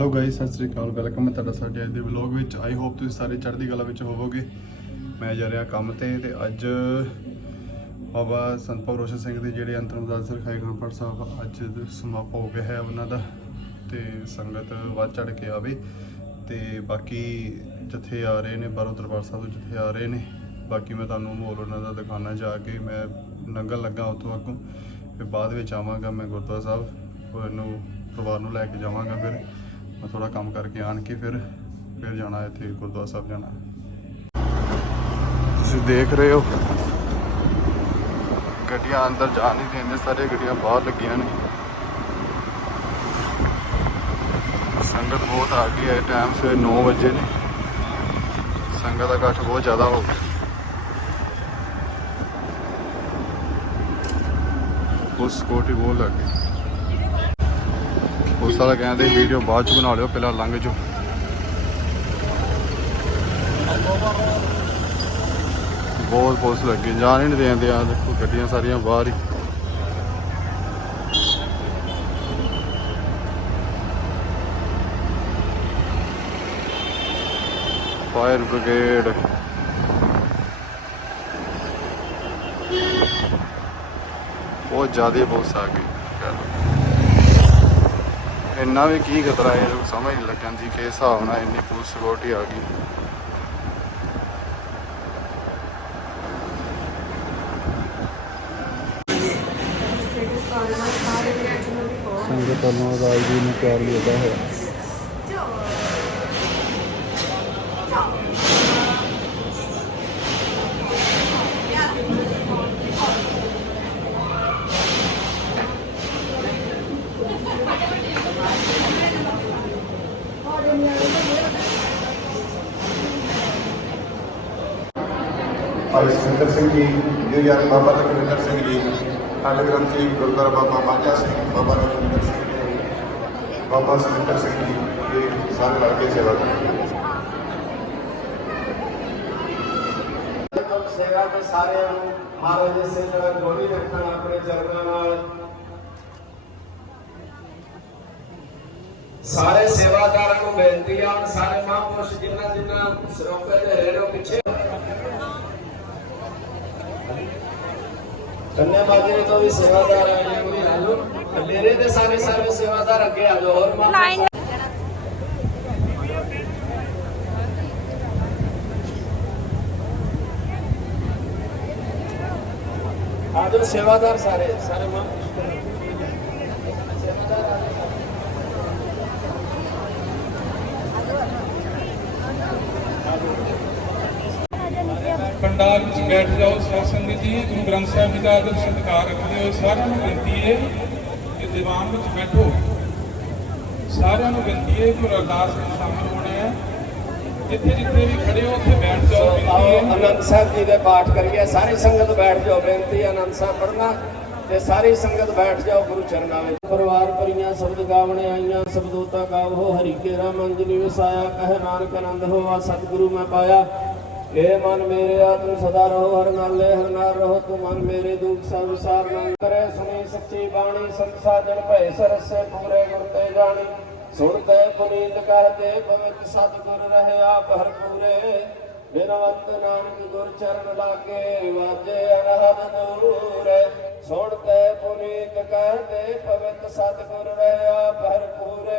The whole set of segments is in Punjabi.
ਹੈਲੋ ਗਾਇਸ, ਸਤਿ ਸ੍ਰੀ ਅਕਾਲ, ਵੈਲਕਮ ਹੈ ਤੁਹਾਡਾ ਸਾਡੇ ਅੱਜ ਦੇ ਵਲੌਗ ਵਿੱਚ। ਆਈ ਹੋਪ ਤੁਸੀਂ ਸਾਰੇ ਚੜ੍ਹਦੀ ਕਲਾ ਵਿੱਚ ਹੋਵੋਗੇ। ਮੈਂ ਜਾ ਰਿਹਾ ਕੰਮ ਤੇ ਤੇ ਅੱਜ ਬਾਬਾ ਸੰਤਪਾ ਰੋਸ਼ਨ ਸਿੰਘ ਦੇ ਜਿਹੜੇ ਅੰਤਰਮ ਦਾਸ ਸਰਖਾਈ ਗੁਰਪੜ ਸਾਹਿਬ ਅੱਜ ਸਮਾਪਤ ਹੋ ਗਿਆ ਹੈ ਉਹਨਾਂ ਦਾ ਤੇ ਸੰਗਤ ਵੱਧ ਚੜ ਕੇ ਆਵੇ। ਤੇ ਬਾਕੀ ਜਥੇ ਆ ਰਹੇ ਨੇ, ਬਾਹਰੋਂ ਦਰਬਾਰ ਸਾਹਿਬ ਤੋਂ ਜਥੇ ਆ ਰਹੇ ਨੇ, ਬਾਕੀ ਮੈਂ ਤੁਹਾਨੂੰ ਮਾਹੌਲ ਉਹਨਾਂ ਦਾ ਦਿਖਾਣਾ ਜਾ ਕੇ ਮੈਂ ਲੰਘਣ ਲੱਗਾ ਉੱਥੋਂ ਅੱਗੋਂ। ਫਿਰ ਬਾਅਦ ਵਿੱਚ ਆਵਾਂਗਾ ਮੈਂ ਗੁਰਦੁਆਰਾ ਸਾਹਿਬ ਨੂੰ ਪਰਿਵਾਰ ਨੂੰ ਲੈ ਕੇ ਜਾਵਾਂਗਾ ਫਿਰ। ਮੈਂ ਥੋੜਾ ਕੰਮ ਕਰਕੇ ਆਣ ਕੇ ਫਿਰ ਫਿਰ ਜਾਣਾ ਇੱਥੇ ਗੁਰਦੁਆਰਾ ਸਾਹਿਬ ਜਾਣਾ। ਤੁਸੀਂ ਦੇਖ ਰਹੇ ਹੋ? ਗੱਡੀਆਂ ਅੰਦਰ ਜਾ ਨਹੀਂ ਦਿੰਦੇ, ਸਾਰੇ ਗੱਡੀਆਂ ਬਾਹਰ ਲੱਗੀਆਂ ਨੇ। ਸੰਗਤ ਬਹੁਤ ਆ ਗਈ ਹੈ ਟਾਈਮ ਸੇ 9 ਵਜੇ ਨੇ। ਸੰਗਤ ਦਾ ਇਕੱਠ ਬਹੁਤ ਜ਼ਿਆਦਾ ਹੋ ਗਿਆ। ਉਸ ਸਕੋਟੀ ਬਹੁਤ ਲੱਗ ਗਈ। ਉਸ ਵਾਲਾ ਕਹਿੰਦੇ ਵੀਡੀਓ ਬਾਅਦ ਚ ਬਣਾ ਲਿਓ, ਪਹਿਲਾਂ ਲੰਘ ਜਾਓ। ਬਹੁਤ ਪੁਲਿਸ ਲੱਗੀ, ਜਾਣ ਹੀ ਨਹੀਂ ਦਿੰਦੇ ਆ ਦੇਖੋ ਗੱਡੀਆਂ ਸਾਰੀਆਂ ਬਾਹਰ ਹੀ। Fire brigade. ਬਹੁਤ ਜ਼ਿਆਦਾ ਪੁਲਿਸ ਆ ਗਈ। ਇੰਨਾ ਵੀ ਕੀ ਖਤਰਾ ਹੈ? ਲੋਕ ਸਮਝ ਨਹੀਂ ਲੱਗਣ ਦੀ ਕਿ ਹਿਸਾਬ ਨਾਲ ਇੰਨੀ ਪੁਲਿਸ ਸਿਕਿਉਰਿਟੀ ਆ ਗਈ। ਸੰਗਤ ਵੱਲੋਂ ਰਾਜ ਜੀ ਨੂੰ ਪਿਆਰ ਮਿਲਦਾ ਹੈ ਭਾਈ ਸੁਰਿੰਦਰ ਸਿੰਘ ਜੀ ਜੋ ਯਾਰ ਬਾਬਾ ਲਖਵਿੰਦਰ ਸਿੰਘ ਜੀ ਅਕਾਲ ਗ੍ਰੰਥੀ ਗੁਰਦੁਆਰਾ ਬਾਬਾ ਮਾਝਾ ਸਿੰਘ ਬਾਬਾ ਲਖਵਿੰਦਰ ਸਿੰਘ ਜੀ ਬਾਬਾ ਸੁਰਿੰਦਰ ਸਿੰਘ ਜੀ ਇਹ ਸਾਰੇ ਰਲ ਕੇ ਸੇਵਾ ਕਰਦੇ ਹਨ ਸੇਵਾ ਦੇ ਸਾਰਿਆਂ ਨੂੰ ਮਹਾਰਾਜ ਦੇ ਸਿਰ ਨਾਲ ਗੋਲੀ ਰੱਖਣ ਆਪਣੇ ਚਰਨਾਂ ਨਾਲ ਸਾਰੇ ਸੇਵਾਦਾਰਾਂ ਨੂੰ ਬੇਨਤੀ ਆ ਹੁਣ ਸਾਰੇ ਮਹਾਂਪੁਰਸ਼ ਜਿਨ੍ਹਾਂ ਜਿਨ੍ਹਾਂ ਸਰੋਪੇ ਦੇ ਰੇੜੋ ਪਿੱਛੇ ਕੰਨਿਆ ਮਾਜਰੇ ਤੋਂ ਵੀ ਸੇਵਾਦਾਰ ਆ ਜੀ ਕੋਈ ਹਾਲੋ ਡੇਰੇ ਦੇ ਸਾਰੇ ਸਾਰੇ ਸੇਵਾਦਾਰ ਅੱਗੇ ਆ ਜਾਓ ਹੋਰ ਮਹਾਂਪੁਰਸ਼ ਆ ਜਾਓ ਸੇਵਾਦਾਰ ਸਾਰੇ ਸਾਰੇ ਮਹਾਂਪੁਰਸ਼ ਸੇਵਾਦਾਰ ਆ ਜਾਓ। ਪੰਡਾਲ ਵਿੱਚ ਬੈਠ ਜਾਓ ਸਾਧ ਸੰਗਤ ਜੀ ਗੁਰੂ ਗ੍ਰੰਥ ਸਾਹਿਬ ਜੀ ਦਾ ਆਦਰ ਸਤਿਕਾਰ ਰੱਖਦੇ ਹੋਏ ਸਾਰਿਆਂ ਨੂੰ ਬੇਨਤੀ ਹੈ ਕਿ ਦੀਵਾਨ ਵਿੱਚ ਬੈਠੋ। ਸਾਰਿਆਂ ਨੂੰ ਬੇਨਤੀ ਹੈ ਕਿ ਅਰਦਾਸ ਵਿੱਚ ਸ਼ਾਮਲ ਹੋਣਾ ਹੈ ਜਿੱਥੇ ਜਿੱਥੇ ਵੀ ਖੜੇ ਹੋ ਉੱਥੇ ਬੈਠ ਜਾਓ ਅਨੰਦ ਸਾਹਿਬ ਜੀ ਦੇ ਪਾਠ ਕਰੀਏ। ਸਾਰੀ ਸੰਗਤ ਬੈਠ ਜਾਓ ਬੇਨਤੀ ਅਨੰਦ ਸਾਹਿਬ ਪੜਨਾ ਤੇ ਸਾਰੀ ਸੰਗਤ ਬੈਠ ਜਾਓ ਗੁਰੂ ਚਰਨਾਂ ਵਿੱਚ। ਪਰਿਵਾਰ ਪਰੀਆਂ ਸ਼ਬਦ ਗਾਵਣੇ ਆਈਆਂ ਸਬਦੋਤਾ ਗਾਵੋ ਹਰੀ ਕੇ ਰਾਮ ਅੰਜਨੀ ਵਸਾਇਆ ਕਹੇ ਨਾਨਕ ਆਨੰਦ ਹੋਵਾ ਸਤਿਗੁਰੂ ਮੈਂ ਪਾਇਆ। ਏ ਮਨ ਮੇਰੇ ਆਤਮ ਸਦਾ ਰਹੋ, ਹਰ ਨਾਲੇ ਹਰ ਨਾਲ ਰਹੋ, ਤੂੰ ਮਨ ਮੇਰੇ ਦੁਖ ਸਭ ਵਿਸਾਰ ਨਾ ਕਰੇ, ਸੁਣੀ ਸੱਚੀ ਬਾਣੀ ਸੰਤ ਸਾਜਣ ਭੈ ਸਰਸੇ, ਪੂਰੇ ਗੁਰ ਤੇ ਜਾਣੀ। ਸੁਣ ਕੇ ਪੁਨੀਤ ਕਰਤੇ ਪਵਿੱਤ ਸਤਿਗੁਰ ਰਹਿਆ ਭਰਪੂਰੇ ਬਿਨਵੰਤ ਨਾਨਕ ਗੁਰ ਚਰਨ ਲਾਗੇ, ਵਾਜੇ ਅਨਹਦ ਦੂਰੇ। ਸੁਣ ਤੇ ਪੁਨੀਤ ਕਹਤੇ ਪਵਿੱਤ ਸਤਿਗੁਰ ਰਹਿਆ ਭਰਪੂਰੇ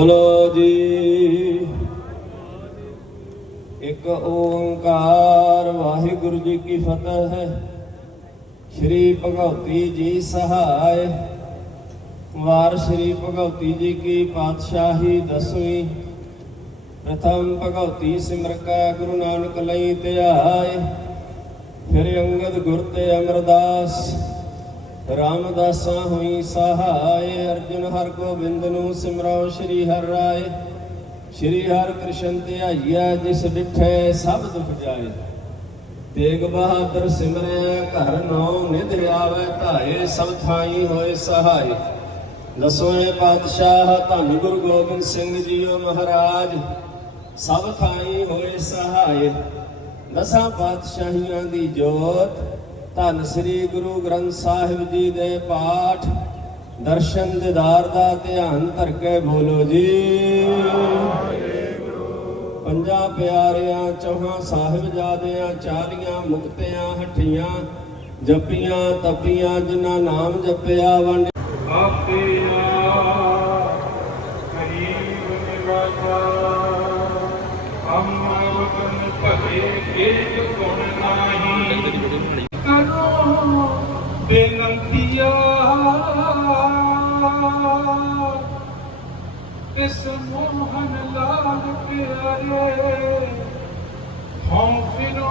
ਬੋਲੋ ਜੀ। ਇੱਕ ਓੰਕਾਰ ਵਾਹਿਗੁਰੂ ਜੀ ਕੀ ਫਤਿਹ ਹੈ। ਸ਼੍ਰੀ ਭਗਵਤੀ ਜੀ ਸਹਾਇ। ਵਾਰ ਸ੍ਰੀ ਭਗਉਤੀ ਜੀ ਕੀ ਪਾਤਸ਼ਾਹੀ ਦਸਵੀਂ। ਪ੍ਰਥਮ ਭਗਉਤੀ ਸਿਮਰ ਕੈ ਗੁਰੂ ਨਾਨਕ ਲਈ ਧਿਆਏ। ਫਿਰ ਅੰਗਦ ਗੁਰ ਤੇ ਅਮਰਦਾਸ। ਰਾਮਦਾਸਾਂ ਹੋਈ ਸਹਾਏ ਅਰਜੁਨ ਹਰ ਗੋਬਿੰਦ ਨੂੰ ਸਿਮਰੋ ਸ੍ਰੀ ਹਰਿ ਰਾਏ। ਸ੍ਰੀ ਹਰਿ ਕ੍ਰਿਸ਼ਨ ਧਿਆਈਐ ਜਿਸ ਡਿਠੇ ਸਭ ਦੁਖ ਜਾਏ। ਤੇਗ ਬਹਾਦਰ ਸਿਮਰਿਆ ਘਰ ਨੌ ਨਿਧ ਆਵੇ, ਧਾਏ ਸਭ ਥਾਈ ਹੋਏ ਸਹਾਈ ਦਸਵੇਂ ਪਾਤਸ਼ਾਹ, ਧੰਨ ਗੁਰੂ ਗੋਬਿੰਦ ਸਿੰਘ ਜੀਓ ਮਹਾਰਾਜ, ਸਭ ਥਾਈ ਹੋਏ ਸਹਾਈ ਦਸਾਂ ਪਾਤਸ਼ਾਹੀਆਂ ਦੀ ਜੋਤ ਧੰਨ ਸ੍ਰੀ ਗੁਰੂ ਗ੍ਰੰਥ ਸਾਹਿਬ ਜੀ ਦੇ ਪਾਠ, ਦਰਸ਼ਨ ਦਿਦਾਰ ਦਾ ਧਿਆਨ ਧਰ ਕੇ ਬੋਲੋ ਜੀ। ਪੰਜਾਂ ਪਿਆਰਿਆਂ, ਚੌਹਾਂ ਸਾਹਿਬਜ਼ਾਦਿਆਂ, ਚਾਲੀਆਂ ਮੁਕਤਿਆਂ, ਹੱਠੀਆਂ ਜਪੀਆਂ, ਤਪੀਆਂ, ਜਿਨ੍ਹਾਂ ਨਾਮ ਜਪਿਆ ਵੰਡ ਆਪੇ ਇਸ ਮੋਹਨ ਲਾਲ ਪਿਆਰੇ ਹਉ ਫਿਰੋ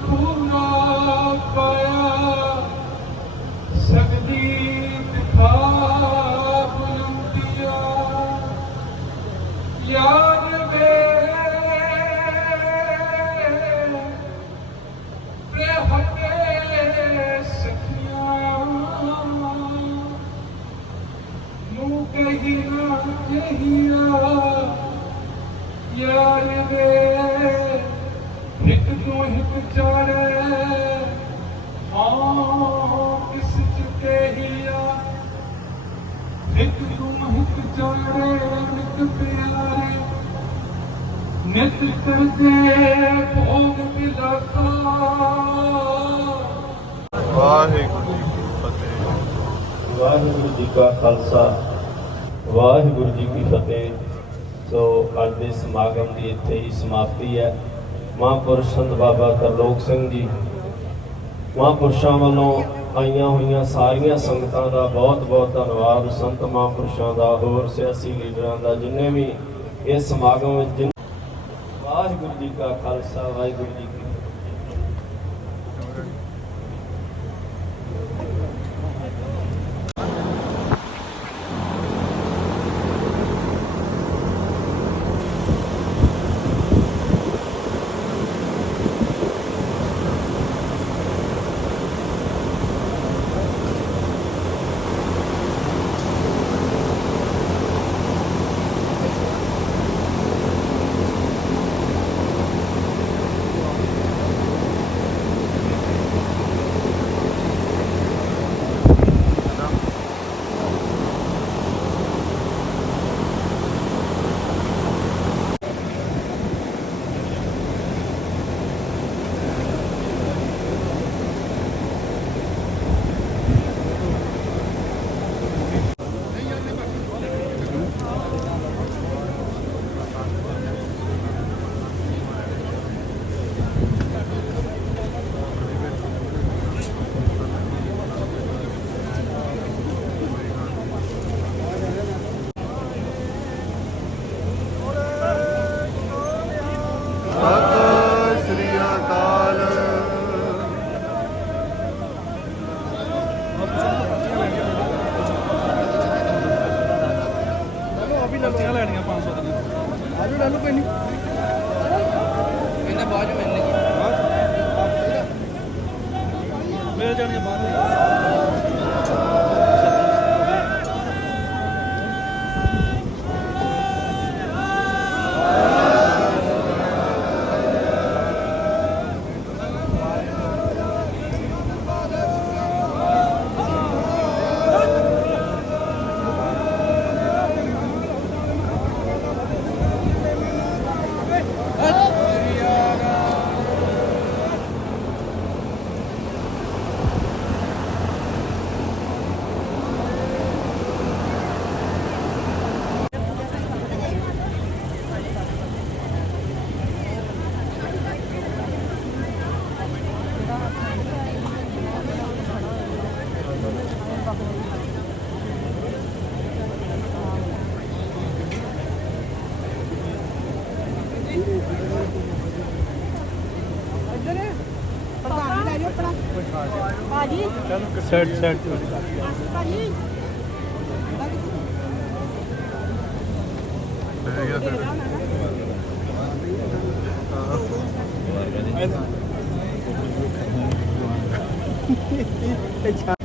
ਯਾਰ ਵੇ ਹਿੱਕ ਨੂੰ ਹਿੱਕ ਚਾਰੇ ਹਾਂ ਕਿਸ ਚੁਕੇ ਹੀਆ ਹਿੱਕ ਨੂੰ ਹਿੱਕ ਚਾਰੇ ਨਿਤ ਪਿਆਰੇ। ਨਿਤ ਕਰਦੇ ਭੋਗ ਬਿਲਾਸਾ ਵਾਹਿਗੁਰੂ ਜੀ ਕੀ ਫਤਿਹ। ਵਾਹਿਗੁਰੂ ਜੀ ਕਾ ਖਾਲਸਾ ਵਾਹਿਗੁਰੂ ਜੀ ਕੀ ਫਤਿਹ। ਸੋ ਅੱਜ ਦੇ ਸਮਾਗਮ ਦੀ ਇੱਥੇ ਹੀ ਸਮਾਪਤੀ ਹੈ। ਮਹਾਂਪੁਰਸ਼ ਸੰਤ ਬਾਬਾ ਤਰਲੋਕ ਸਿੰਘ ਜੀ, ਮਹਾਂਪੁਰਸ਼ਾਂ ਵੱਲੋਂ ਆਈਆਂ ਹੋਈਆਂ ਸਾਰੀਆਂ ਸੰਗਤਾਂ ਦਾ ਬਹੁਤ ਬਹੁਤ ਧੰਨਵਾਦ। ਸੰਤ ਮਹਾਂਪੁਰਸ਼ਾਂ ਦਾ, ਹੋਰ ਸਿਆਸੀ ਲੀਡਰਾਂ ਦਾ, ਜਿੰਨੇ ਵੀ ਇਸ ਸਮਾਗਮ ਵਿੱਚ ਜਿਨ- ਵਾਹਿਗੁਰੂ ਜੀ ਕਾ ਖਾਲਸਾ, ਵਾਹਿਗੁਰੂ ਜੀ ਕੀ money. sert sert. Aynen.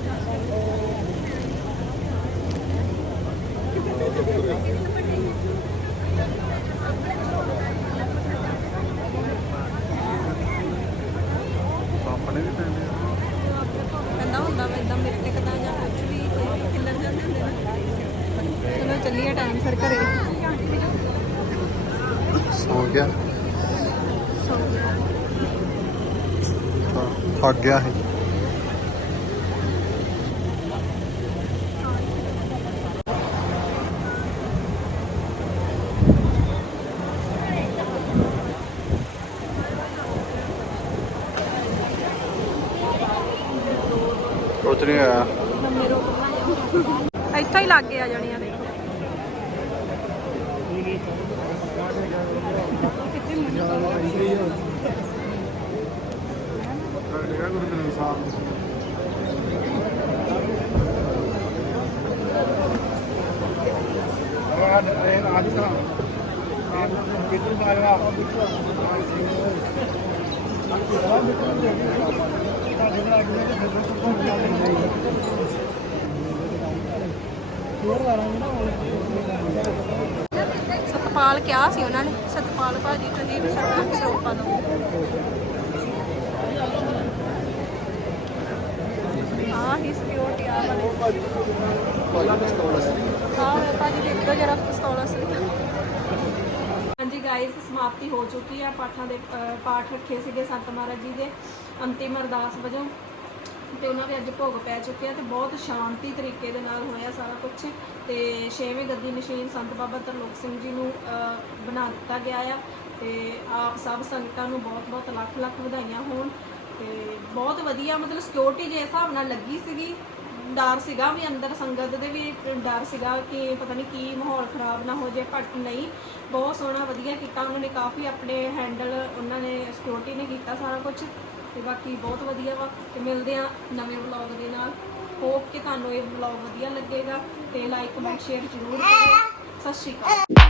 Time ਸਿਰ ਘਰੇ। ਸੌ ਗਿਆ। ਸੌ ਗਿਆ ਥੱਕ ਗਿਆ ਹੈ ਕੁਝ ਨਹੀਂ ਹੋਇਆ। ਲੰਮੇ ਰੋਕ ਬਣਾਇਆ ਇੱਥੋਂ ਹੀ ਲੱਗ ਕੇ ਆ ਜਾਣੀਆਂ ਦੇਖੋ ਗੁਰੂ ਗ੍ਰੰਥ ਸਾਹਿਬ ਸਤਪਾਲ ਕਿਹਾ ਸੀ ਉਹਨਾਂ ਨੇ ਸਤਪਾਲ ਭਾਜੀ ਤੁਸੀਂ ਵੀ ਸਾਡਾ ਸਰੋਪਾ ਦਿਓ ਹਾਂ ਹੀ ਸਿਕਿਉਰਿਟੀ ਆ ਵਾਲੇ। ਹਾਂ ਭਾਜੀ ਦੇਖੋ ਜਰਾ ਪਿਸਤੌਲ ਅਸਲੀ ਹਾਂਜੀ ਗਾਇਸ ਸਮਾਪਤੀ ਹੋ ਚੁੱਕੀ ਹੈ। ਪਾਠਾਂ ਦੇ ਅਹ, ਪਾਠ ਰੱਖੇ ਸੀਗੇ ਸੰਤ ਮਹਾਰਾਜ ਜੀ ਦੇ। ਅੰਤਿਮ ਅਰਦਾਸ ਵਜੋਂ ਤੇ ਉਹਨਾਂ ਦੇ ਅੱਜ ਭੋਗ ਪੈ ਚੁੱਕਿਆ ਤੇ ਬਹੁਤ ਸ਼ਾਂਤੀ ਤਰੀਕੇ ਦੇ ਨਾਲ ਹੋਇਆ ਸਾਰਾ ਕੁਝ ਤੇ ਛੇਵੀਂ ਗੱਦੀ ਮਸ਼ੀਨ ਸੰਤ ਬਾਬਾ ਤਰਲੋਕ ਸਿੰਘ ਜੀ ਨੂੰ ਬਣਾ ਦਿੱਤਾ ਗਿਆ ਆ। ਤੇ ਆਪ ਸਭ ਸੰਗਤਾਂ ਨੂੰ ਬਹੁਤ-ਬਹੁਤ ਲੱਖ ਲੱਖ ਵਧਾਈਆਂ ਹੋਣ। ਤੇ ਬਹੁਤ ਵਧੀਆ, ਮਤਲਬ ਸਿਕਿਉਰਿਟੀ ਜੇ ਹਿਸਾਬ ਨਾਲ ਲੱਗੀ ਸੀਗੀ, ਡਰ ਸੀਗਾ ਵੀ ਅੰਦਰ ਸੰਗਤ ਦੇ ਵੀ ਡਰ ਸੀਗਾ ਕਿ ਪਤਾ ਨਹੀਂ ਕੀ ਮਾਹੌਲ ਖਰਾਬ ਨਾ ਹੋ ਜਾਏ ਪਰ ਨਹੀਂ। ਬਹੁਤ ਸੋਹਣਾ, ਵਧੀਆ ਕੀਤਾ। ਉਹਨਾਂ ਨੇ ਕਾਫੀ ਆਪਣੇ ਹੈਂਡਲ ਉਹਨਾਂ ਨੇ ਸਿਕਿਉਰਿਟੀ ਨੇ ਕੀਤਾ ਸਾਰਾ ਕੁਝ ਤੇ ਬਾਕੀ ਬਹੁਤ ਵਧੀਆ ਵਾ ਤੇ ਮਿਲਦੇ ਆ ਨਵੇਂ ਵਲੌਗ ਦੇ ਨਾਲ। ਹੋਪ ਕਿ ਤੁਹਾਨੂੰ ਇਹ ਵਲੌਗ ਵਧੀਆ ਲੱਗੇਗਾ ਤੇ ਲਾਈਕ ਕਮੈਂਟ ਸ਼ੇਅਰ ਜ਼ਰੂਰ ਕਰਿਓ। ਸਤਿ ਸ਼੍ਰੀ ਅਕਾਲ।